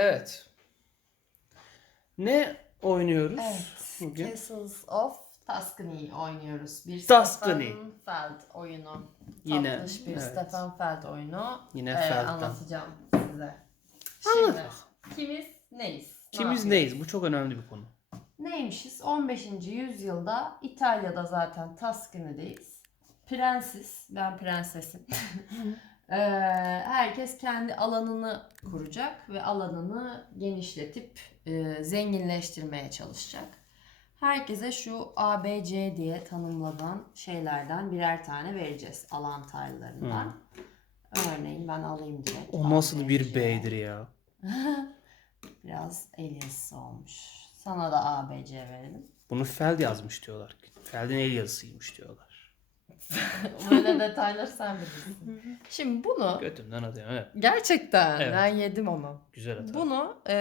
Evet. Ne oynuyoruz Evet. bugün? Castles of Tuscany oynuyoruz. Bir Tuscany. Stefan Feld oyunu. Yine, Tatlış bir evet. Stefan Feld oyunu. Yine Ee, Feld'den. anlatacağım size. Şimdi, bak. kimiz neyiz? Ne Kimiz yapıyoruz? neyiz? Bu çok önemli bir konu. Neymişiz? 15. yüzyılda İtalya'da zaten Tuscany'deyiz. Prenses, ben prensesim. Ee, herkes kendi alanını kuracak ve alanını genişletip e, zenginleştirmeye çalışacak. Herkese şu ABC diye tanımlanan şeylerden birer tane vereceğiz alan taylarından. Örneğin ben alayım direkt. O nasıl bir beydir ya? Biraz yazısı olmuş. Sana da ABC verelim. Bunu Feld yazmış diyorlar. Feld'in el yazısıymış diyorlar. Böyle detayları sen bilirsin. Şimdi bunu Götümden atıyorum. Evet. gerçekten Evet. ben yedim onu. Güzel hata. Bunu e,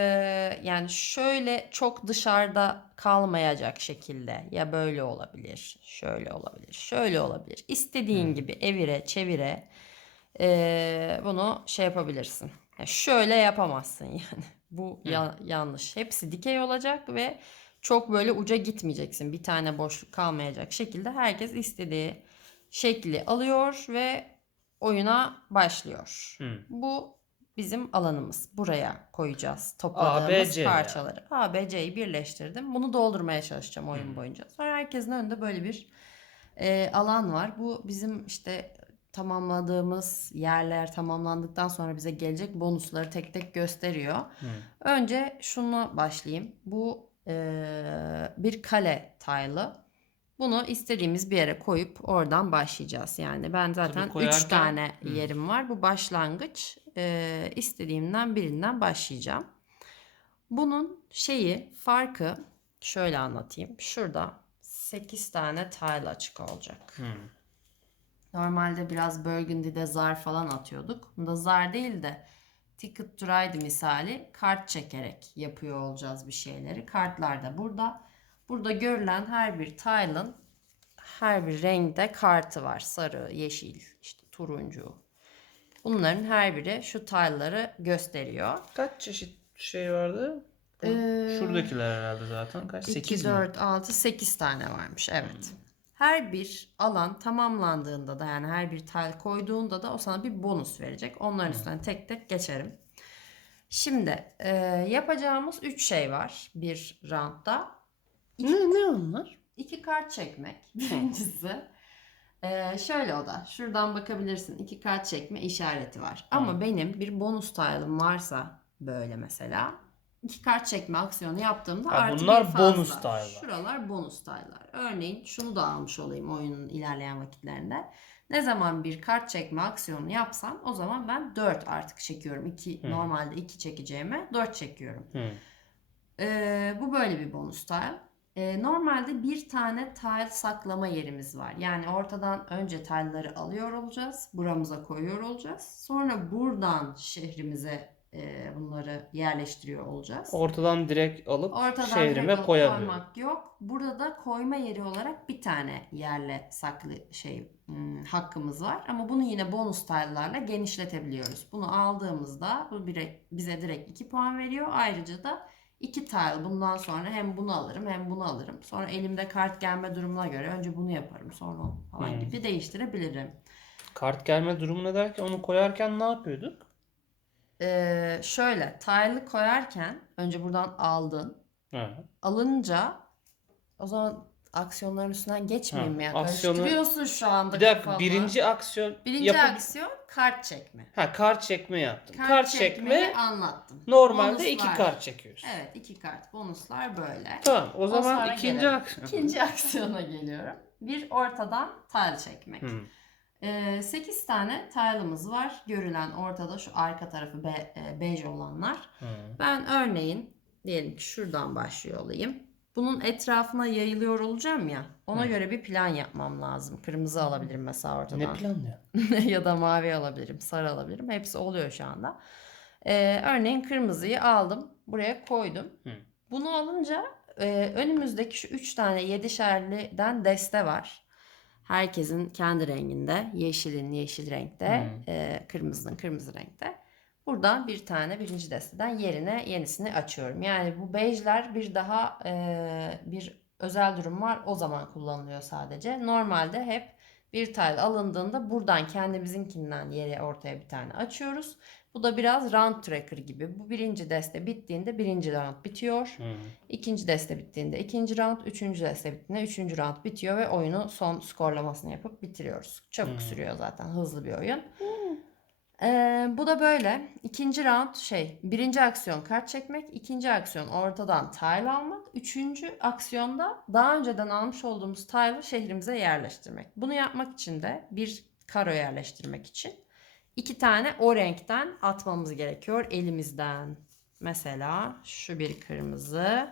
yani şöyle çok dışarıda kalmayacak şekilde ya böyle olabilir, şöyle olabilir, şöyle olabilir. İstediğin gibi evire çevire e, bunu şey yapabilirsin. Ya şöyle yapamazsın yani. Bu Hı. ya- yanlış. Hepsi dikey olacak ve çok böyle uca gitmeyeceksin. Bir tane boşluk kalmayacak şekilde herkes istediği şekli alıyor ve oyuna başlıyor. Hı. Bu bizim alanımız. Buraya koyacağız topladığımız ABC parçaları. A, B, C'yi birleştirdim. Bunu doldurmaya çalışacağım oyun Hı. boyunca. Sonra herkesin önünde böyle bir e, alan var. Bu bizim işte tamamladığımız yerler tamamlandıktan sonra bize gelecek bonusları tek tek gösteriyor. Hı. Önce şunu başlayayım. Bu e, bir kale tile'ı. Bunu istediğimiz bir yere koyup oradan başlayacağız. Yani ben zaten 3 koyarken- tane Hı. yerim var. Bu başlangıç. E, istediğimden birinden başlayacağım. Bunun şeyi farkı şöyle anlatayım. Şurada 8 tane tile açık olacak. Hı. Normalde biraz Burgundy'de zar falan atıyorduk. Bunda zar değil de Ticket to Ride misali kart çekerek yapıyor olacağız bir şeyleri. Kartlar da burada. Burada görülen her bir tile'ın her bir renkte kartı var. Sarı, yeşil, işte turuncu. Bunların her biri şu tile'ları gösteriyor. Kaç çeşit şey vardı? Bu Ee, Şuradakiler herhalde zaten. Kaç? 2, 8 mi? 4, 6, 8 tane varmış. Evet. Her bir alan tamamlandığında da yani her bir tile koyduğunda da o sana bir bonus verecek. Onların üstüne tek tek geçerim. Şimdi e, yapacağımız 3 şey var bir roundda. Ne, ne onlar? İki kart çekmek birincisi. Ee, şöyle o da şuradan bakabilirsin iki kart çekme işareti var. Ama benim bir bonus tile'ım varsa böyle mesela iki kart çekme aksiyonu yaptığımda Ha, artı bunlar bir fazla. bonus tile'lar. Şuralar bonus tile'lar. Örneğin şunu da almış olayım oyunun ilerleyen vakitlerinde. Ne zaman bir kart çekme aksiyonu yapsam o zaman ben 4 artık çekiyorum. 2 Hı. normalde 2 çekeceğime 4 çekiyorum. Hı. Ee, bu böyle bir bonus tile. Ee, normalde bir tane tile saklama yerimiz var. Yani ortadan önce tile'ları alıyor olacağız. Buramıza koyuyor olacağız. Sonra buradan şehrimize e, bunları yerleştiriyor olacağız. Ortadan direkt alıp Ortadan şehrime direkt koyamıyorum. koymak yok. Burada da koyma yeri olarak bir tane yerle saklı şey hmm, hakkımız var. Ama bunu yine bonus tile'larla genişletebiliyoruz. Bunu aldığımızda bu bire- bize direkt 2 puan veriyor. Ayrıca da 2 tile bundan sonra hem bunu alırım hem bunu alırım. Sonra elimde kart gelme durumuna göre önce bunu yaparım sonra onu falan Hmm. gibi değiştirebilirim. Kart gelme durumuna derken onu koyarken ne yapıyorduk? Ee, şöyle tile'ı koyarken önce buradan aldın. Ha. alınca o zaman aksiyonların üstünden geçmeyeyim Ha, mi ya? aksiyonu- Karıştırıyorsun şu anda Bir dakika kafamı. birinci aksiyon Birinci yapıp aksiyon kart çekme. ha kart çekme yaptım. Kart, Kart, çekme anlattım. normalde iki Bonuslar. kart çekiyoruz. Evet iki kart. Bonuslar böyle. Tamam o zaman ikinci gelelim. aksiyon. İkinci aksiyona geliyorum. Bir ortadan tile çekmek. Ee, 8 tane tile'ımız var. Görülen ortada şu arka tarafı be, e, bej olanlar. Hı. Ben örneğin diyelim ki şuradan başlıyor olayım. Bunun etrafına yayılıyor olacağım ya. Ona Hı. göre bir plan yapmam lazım. Kırmızı alabilirim mesela ortadan. Ne planlıyor? ya da mavi alabilirim, sarı alabilirim. Hepsi oluyor şu anda. Ee, örneğin kırmızıyı aldım. Buraya koydum. Hı. Bunu alınca e, önümüzdeki şu üç tane yedişerliden deste var. Herkesin kendi renginde. Yeşilin yeşil renkte, e, kırmızının kırmızı renkte. Buradan bir tane birinci desteden yerine yenisini açıyorum. Yani bu bejler bir daha e, bir özel durum var. O zaman kullanılıyor sadece. Normalde hep bir tile alındığında buradan kendimizinkinden yere ortaya bir tane açıyoruz. Bu da biraz round tracker gibi. Bu birinci deste bittiğinde birinci round bitiyor. Hı. İkinci deste bittiğinde ikinci round, üçüncü deste bittiğinde üçüncü round bitiyor ve oyunu son skorlamasını yapıp bitiriyoruz. Çabuk Hmm. sürüyor zaten hızlı bir oyun. Ee, bu da böyle. İkinci round şey birinci aksiyon kart çekmek, ikinci aksiyon ortadan tile almak, üçüncü aksiyonda daha önceden almış olduğumuz tile'ı şehrimize yerleştirmek. Bunu yapmak için de bir karo yerleştirmek için iki tane o renkten atmamız gerekiyor elimizden. Mesela şu bir kırmızı,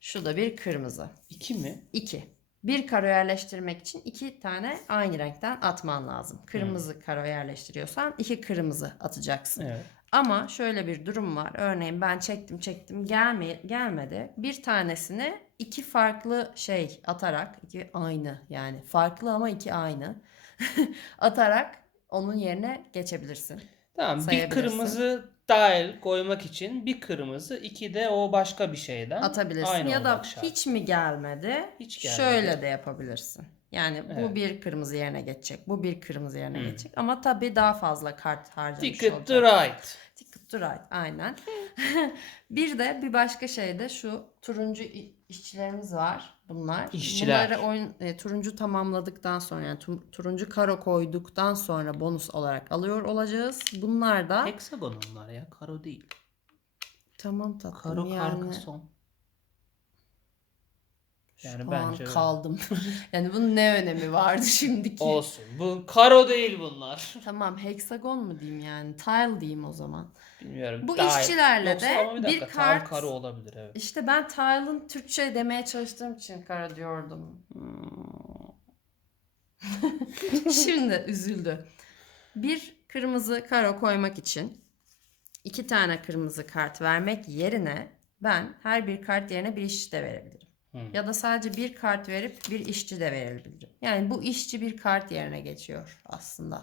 şu da bir kırmızı. İki mi? 2. Bir karo yerleştirmek için iki tane aynı renkten atman lazım. Kırmızı karo yerleştiriyorsan iki kırmızı atacaksın. Evet. Ama şöyle bir durum var. Örneğin ben çektim çektim gelme, gelmedi. Bir tanesini iki farklı şey atarak iki aynı yani farklı ama iki aynı atarak onun yerine geçebilirsin. Tamam bir kırmızı dahil koymak için bir kırmızı iki de o başka bir şeyden Atabilirsin aynı ya da şart. hiç mi gelmedi? Hiç gelmedi. Şöyle de yapabilirsin. Yani bu Evet. bir kırmızı yerine geçecek. Bu bir kırmızı yerine Hmm. geçecek. Ama tabii daha fazla kart harcamış Ticket olacak. to right. Ticket to Ride aynen. bir de bir başka şey de şu turuncu işçilerimiz var bunlar. İşçiler. Bunları oyun e, turuncu tamamladıktan sonra yani tu- turuncu karo koyduktan sonra bonus olarak alıyor olacağız. Bunlar da Hexagon onlar ya. Karo değil. tamam tatlım Karo yani Carcassonne. Yani şu bence an kaldım. yani bunun ne önemi vardı şimdiki? Olsun. Bu karo değil bunlar. Tamam heksagon mu diyeyim yani tile diyeyim o zaman. Bilmiyorum. Bu Dahil. işçilerle Yoksa de bir, dakika, bir kart- karo olabilir evet. İşte ben tile'ın Türkçe demeye çalıştığım için kara diyordum. Hmm. Şimdi üzüldü. Bir kırmızı karo koymak için iki tane kırmızı kart vermek yerine ben her bir kart yerine bir işçi de verebilirim. Hmm. Ya da sadece bir kart verip bir işçi de verebilirim. Yani bu işçi bir kart yerine geçiyor aslında.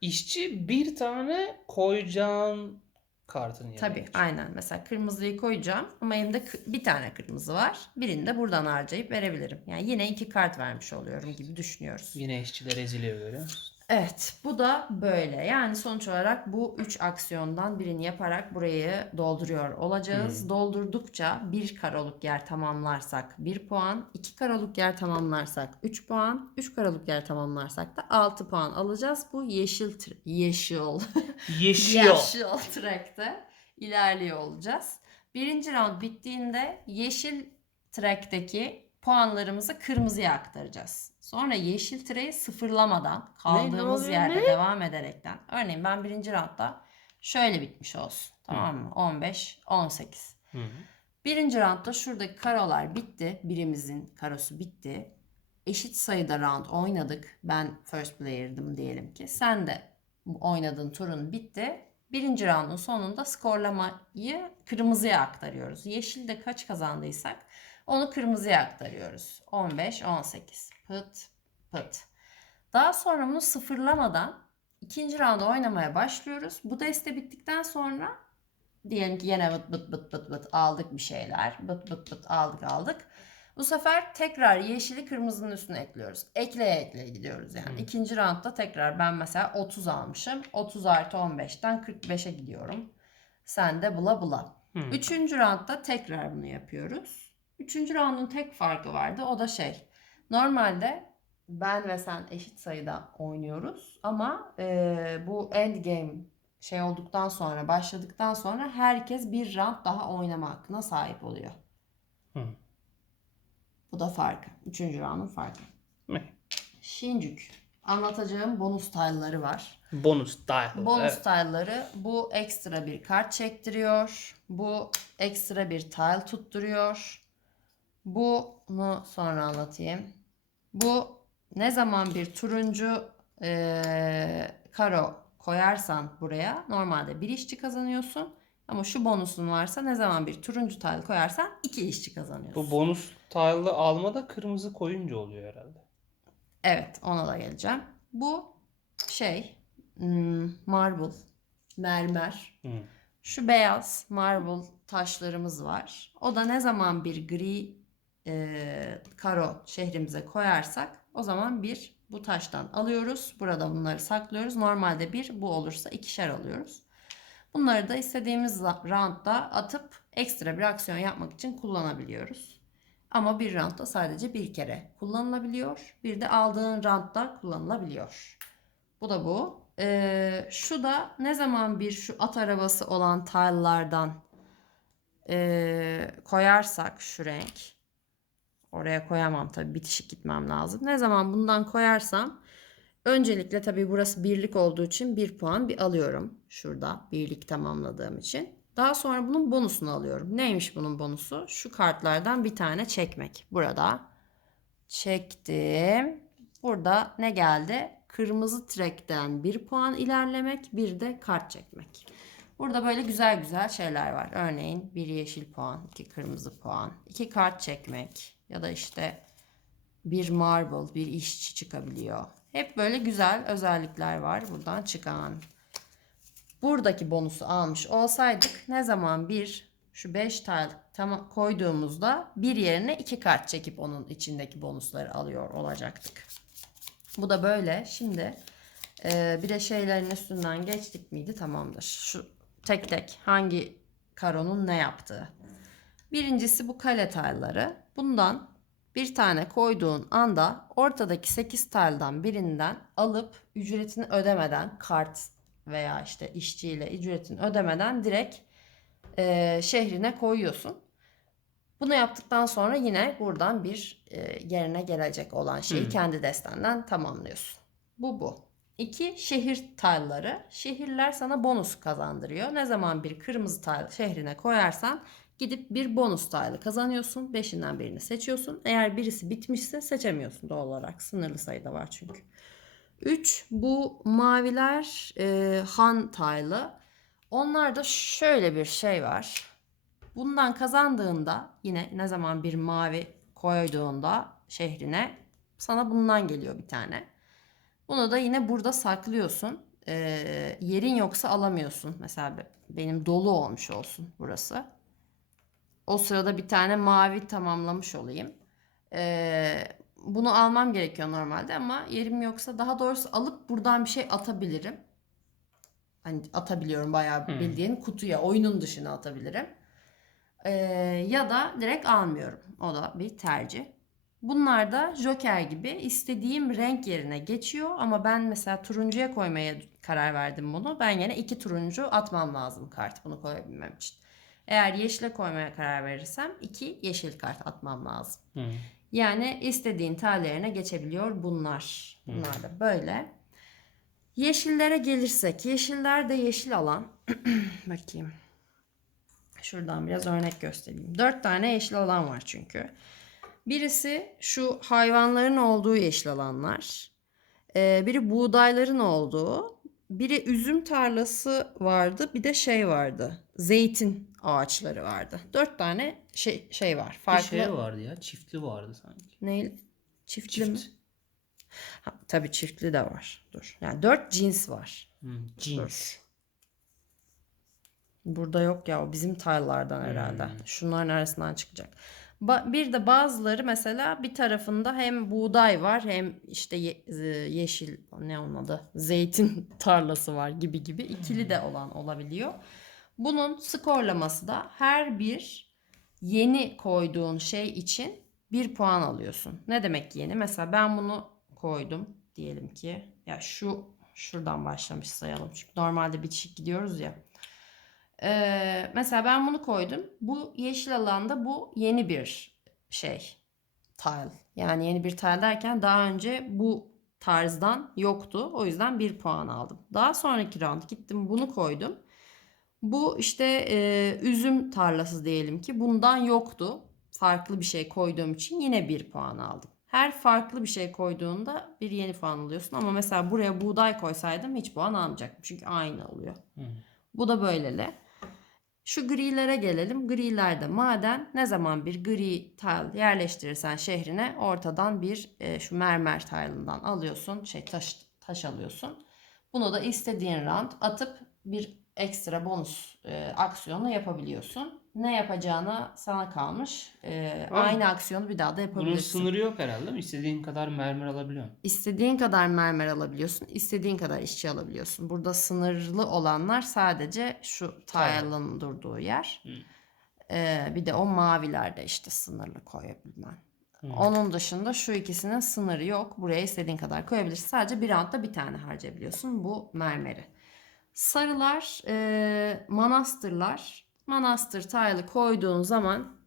İşçi bir tane koyacağın kartın yerine. Tabii geçiyor. aynen. Mesela kırmızıyı koyacağım ama elimde bir tane kırmızı var. Birini de buradan harcayıp verebilirim. Yani yine iki kart vermiş oluyorum gibi düşünüyoruz. Yine işçiler eziliyor görüyor musun? Evet, bu da böyle. Yani sonuç olarak bu üç aksiyondan birini yaparak burayı dolduruyor olacağız. Hmm. Doldurdukça bir karoluk yer tamamlarsak 1 puan, iki karoluk yer tamamlarsak 3 puan, 3 karoluk yer tamamlarsak da 6 puan alacağız. Bu yeşil yeşil Yeşil. yeşil track'te ilerliyor olacağız. Birinci round bittiğinde yeşil track'teki puanlarımızı kırmızıya aktaracağız. Sonra yeşil track'i sıfırlamadan kaldığımız oluyor, yerde ne? devam ederekten. Örneğin ben birinci roundda şöyle bitmiş olsun. Tamam mı? 15, 18. Hı. Birinci roundda şuradaki karolar bitti. Birimizin karosu bitti. Eşit sayıda round oynadık. Ben first player'dım diyelim ki. Sen de oynadığın turun bitti. Birinci roundun sonunda skorlamayı kırmızıya aktarıyoruz. Yeşilde kaç kazandıysak onu kırmızıya aktarıyoruz. 15, 18. Pıt pıt. Daha sonra bunu sıfırlamadan ikinci rounda oynamaya başlıyoruz. Bu deste bittikten sonra diyelim ki yine bıt bıt bıt bıt bıt aldık bir şeyler. Bıt bıt bıt aldık aldık. Bu sefer tekrar yeşili kırmızının üstüne ekliyoruz. Ekleye ekleye gidiyoruz yani. Hı. İkinci roundda tekrar ben mesela 30 almışım. 30 artı 15'ten 45'e gidiyorum. Sen de bula bula. Hı. Üçüncü roundda tekrar bunu yapıyoruz. Üçüncü roundun tek farkı vardı. O da şey. Normalde ben ve sen eşit sayıda oynuyoruz. Ama e, bu end game şey olduktan sonra, başladıktan sonra herkes bir round daha oynama hakkına sahip oluyor. Hı. Bu da farkı. Üçüncü roundun farkı. Ne? Şincük. Anlatacağım bonus tile'ları var. Bonus dahil. Bonus Evet. tile'ları bu ekstra bir kart çektiriyor. Bu ekstra bir tile tutturuyor. Bunu sonra anlatayım. Bu ne zaman bir turuncu eee, karo koyarsan buraya normalde bir işçi kazanıyorsun. Ama şu bonusun varsa ne zaman bir turuncu tile koyarsan iki işçi kazanıyorsun. Bu bonus tile'ı alma da kırmızı koyunca oluyor herhalde. Evet ona da geleceğim. Bu şey hmm, marble mermer. Hı. Şu beyaz marble taşlarımız var. O da ne zaman bir gri e, karo şehrimize koyarsak o zaman bir bu taştan alıyoruz. Burada bunları saklıyoruz. Normalde bir bu olursa ikişer alıyoruz. Bunları da istediğimiz roundda atıp ekstra bir aksiyon yapmak için kullanabiliyoruz. Ama bir roundda sadece bir kere kullanılabiliyor. Bir de aldığın roundda kullanılabiliyor. Bu da bu. Ee, şu da ne zaman bir şu at arabası olan tile'lardan ee, koyarsak şu renk oraya koyamam tabii bitişik gitmem lazım. Ne zaman bundan koyarsam öncelikle tabii burası birlik olduğu için bir puan bir alıyorum şurada birlik tamamladığım için. Daha sonra bunun bonusunu alıyorum. Neymiş bunun bonusu? Şu kartlardan bir tane çekmek. Burada çektim. Burada ne geldi? Kırmızı trekten bir puan ilerlemek, bir de kart çekmek. Burada böyle güzel güzel şeyler var. Örneğin bir yeşil puan, iki kırmızı puan, iki kart çekmek ya da işte bir marble, bir işçi çıkabiliyor. Hep böyle güzel özellikler var buradan çıkan. Buradaki bonusu almış olsaydık ne zaman bir şu 5 tile tam koyduğumuzda bir yerine iki kart çekip onun içindeki bonusları alıyor olacaktık. Bu da böyle. Şimdi e, bir de şeylerin üstünden geçtik miydi? Tamamdır. Şu tek tek hangi karonun ne yaptığı. Birincisi bu kale tile'ları. Bundan bir tane koyduğun anda ortadaki 8 tile'dan birinden alıp ücretini ödemeden kart veya işte işçiyle ücretini ödemeden direkt e, şehrine koyuyorsun. Bunu yaptıktan sonra yine buradan bir e, yerine gelecek olan şeyi Hmm. kendi destenden tamamlıyorsun. Bu bu. İki şehir tile'ları. Şehirler sana bonus kazandırıyor. Ne zaman bir kırmızı tile şehrine koyarsan gidip bir bonus tile'ı kazanıyorsun. Beşinden birini seçiyorsun. Eğer birisi bitmişse seçemiyorsun doğal olarak. Sınırlı sayıda var çünkü. 3. Bu maviler e, Han tile'ı. Onlarda şöyle bir şey var. Bundan kazandığında yine ne zaman bir mavi koyduğunda şehrine sana bundan geliyor bir tane. Bunu da yine burada saklıyorsun. Ee, yerin yoksa alamıyorsun. Mesela be- benim dolu olmuş olsun burası. O sırada bir tane mavi tamamlamış olayım. Ee, bunu almam gerekiyor normalde ama yerim yoksa daha doğrusu alıp buradan bir şey atabilirim. Hani atabiliyorum bayağı Hmm. bildiğin kutuya, oyunun dışına atabilirim. Ee, ya da direkt almıyorum. O da bir tercih. Bunlar da Joker gibi istediğim renk yerine geçiyor ama ben mesela turuncuya koymaya karar verdim bunu. Ben yine iki turuncu atmam lazım kart bunu koyabilmem için. Eğer yeşile koymaya karar verirsem iki yeşil kart atmam lazım. Hı. Yani istediğin tallerine geçebiliyor bunlar. Bunlar da böyle. Yeşillere gelirsek. Yeşiller de yeşil alan. Bakayım. Şuradan biraz örnek göstereyim. Dört tane yeşil alan var çünkü. Birisi şu hayvanların olduğu yeşil alanlar. Ee, biri buğdayların olduğu. Biri üzüm tarlası vardı. Bir de şey vardı. Zeytin ağaçları vardı. Dört tane şey, şey var. Bir Farklı. şey vardı ya. Çiftli vardı sanki. Ne? Çiftli mi? Çift. Ha, tabii çiftli de var. Dur. Yani dört cins var. Hı. Jeans. Burada yok ya o bizim tile'lardan herhalde. Hmm. Şunların arasından çıkacak. Bir de bazıları mesela bir tarafında hem buğday var hem işte ye- yeşil ne onun adı zeytin tarlası var gibi gibi ikili de olan olabiliyor. Bunun skorlaması da her bir yeni koyduğun şey için bir puan alıyorsun. Ne demek yeni? Mesela ben bunu koydum diyelim ki ya şu şuradan başlamış sayalım. Çünkü normalde bitişik gidiyoruz ya. Ee, mesela ben bunu koydum. Bu yeşil alanda bu yeni bir şey. Tile. Yani yeni bir tile derken daha önce bu tarzdan yoktu. O yüzden bir puan aldım. Daha sonraki round gittim bunu koydum. Bu işte e, üzüm tarlası diyelim ki bundan yoktu. Farklı bir şey koyduğum için yine bir puan aldım. Her farklı bir şey koyduğunda bir yeni puan alıyorsun. Ama mesela buraya buğday koysaydım hiç puan almayacaktım. Çünkü aynı oluyor. Hı. Bu da böyleli. Şu grilere gelelim. Grilerde maden ne zaman bir gri tile yerleştirirsen şehrine ortadan bir e, şu mermer tile'ından alıyorsun. Şey taş taş alıyorsun. Bunu da istediğin round atıp bir ekstra bonus e, aksiyonu yapabiliyorsun. Ne yapacağına sana kalmış. E, Ama aynı aksiyonu bir daha da Bunun yapabilirsin. sınırı yok herhalde değil mi? İstediğin kadar mermer alabiliyorsun. İstediğin kadar mermer alabiliyorsun, istediğin kadar işçi alabiliyorsun. Burada sınırlı olanlar sadece şu tile'ın durduğu yer. Hı. Ee, bir de o mavilerde işte sınırlı koyabilmen. Hı. Onun dışında şu ikisinin sınırı yok. Buraya istediğin kadar koyabilirsin. Sadece bir roundda bir tane harcayabiliyorsun bu mermeri. Sarılar, e, manastırlar. Manastır tile'ı koyduğun zaman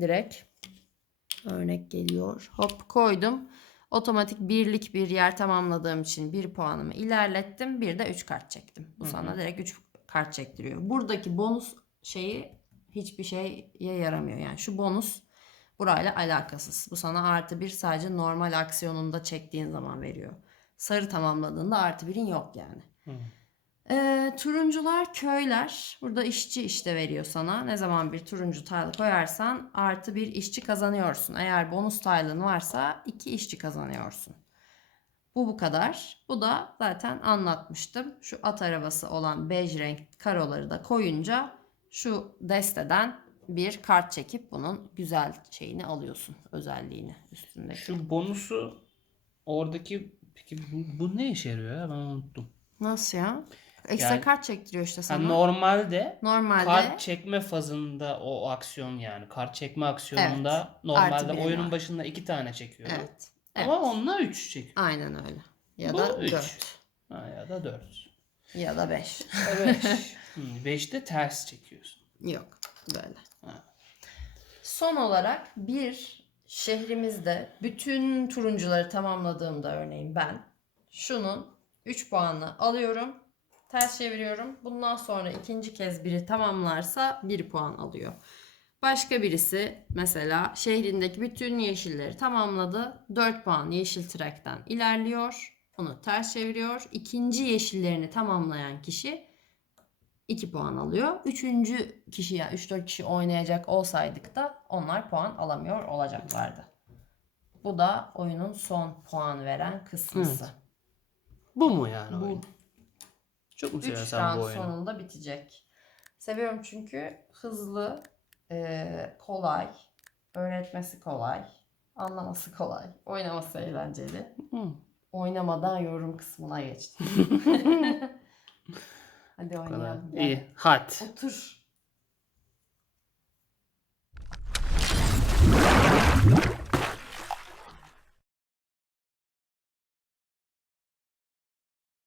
direkt örnek geliyor. Hop koydum. Otomatik birlik bir yer tamamladığım için bir puanımı ilerlettim. Bir de 3 kart çektim. Bu Hı hı. sana direkt 3 kart çektiriyor. Buradaki bonus şeyi hiçbir şeye yaramıyor. Yani şu bonus burayla alakasız. Bu sana artı bir sadece normal aksiyonunda çektiğin zaman veriyor. Sarı tamamladığında artı birin yok yani. Hı. Ee, turuncular köyler. Burada işçi işte veriyor sana. Ne zaman bir turuncu tile koyarsan artı bir işçi kazanıyorsun. Eğer bonus tile'ın varsa iki işçi kazanıyorsun. Bu bu kadar. Bu da zaten anlatmıştım. Şu at arabası olan bej renk karoları da koyunca şu desteden bir kart çekip bunun güzel şeyini alıyorsun. Özelliğini üstündeki. Şu bonusu oradaki peki bu, bu ne işe yarıyor ya ben unuttum. Nasıl ya? Ekstra Yani- kart çektiriyor işte sana. normalde Normalde kart çekme fazında o aksiyon yani kart çekme aksiyonunda normalde birim oyunun var. başında iki tane çekiyor. Evet. evet. Ama onunla 3 çekiyor. Aynen öyle. Ya Bu da üç. 4. Ha, ya da 4. Ya da 5. 5. 5'te ters çekiyorsun. Yok. Böyle. Ha. Son olarak bir şehrimizde bütün turuncuları tamamladığımda örneğin ben şunun 3 puanını alıyorum. Ters çeviriyorum. Bundan sonra ikinci kez biri tamamlarsa 1 puan alıyor. Başka birisi mesela şehrindeki bütün yeşilleri tamamladı. 4 puan yeşil track'ten ilerliyor. Onu ters çeviriyor. İkinci yeşillerini tamamlayan kişi 2 puan alıyor. Üçüncü kişi yani 3-4 kişi oynayacak olsaydık da onlar puan alamıyor olacaklardı. Bu da oyunun son puan veren kısmısı. Evet. Bu mu yani Bu oyun? Çok mu 3 seviyorsun sen bu round oyunu? sonunda bitecek. Seviyorum çünkü hızlı, e, kolay, öğretmesi kolay, anlaması kolay, oynaması eğlenceli. Hı. Oynamadan yorum kısmına geçtim. Hadi Bu kadar. oynayalım. Gel. İyi. Hadi. Otur.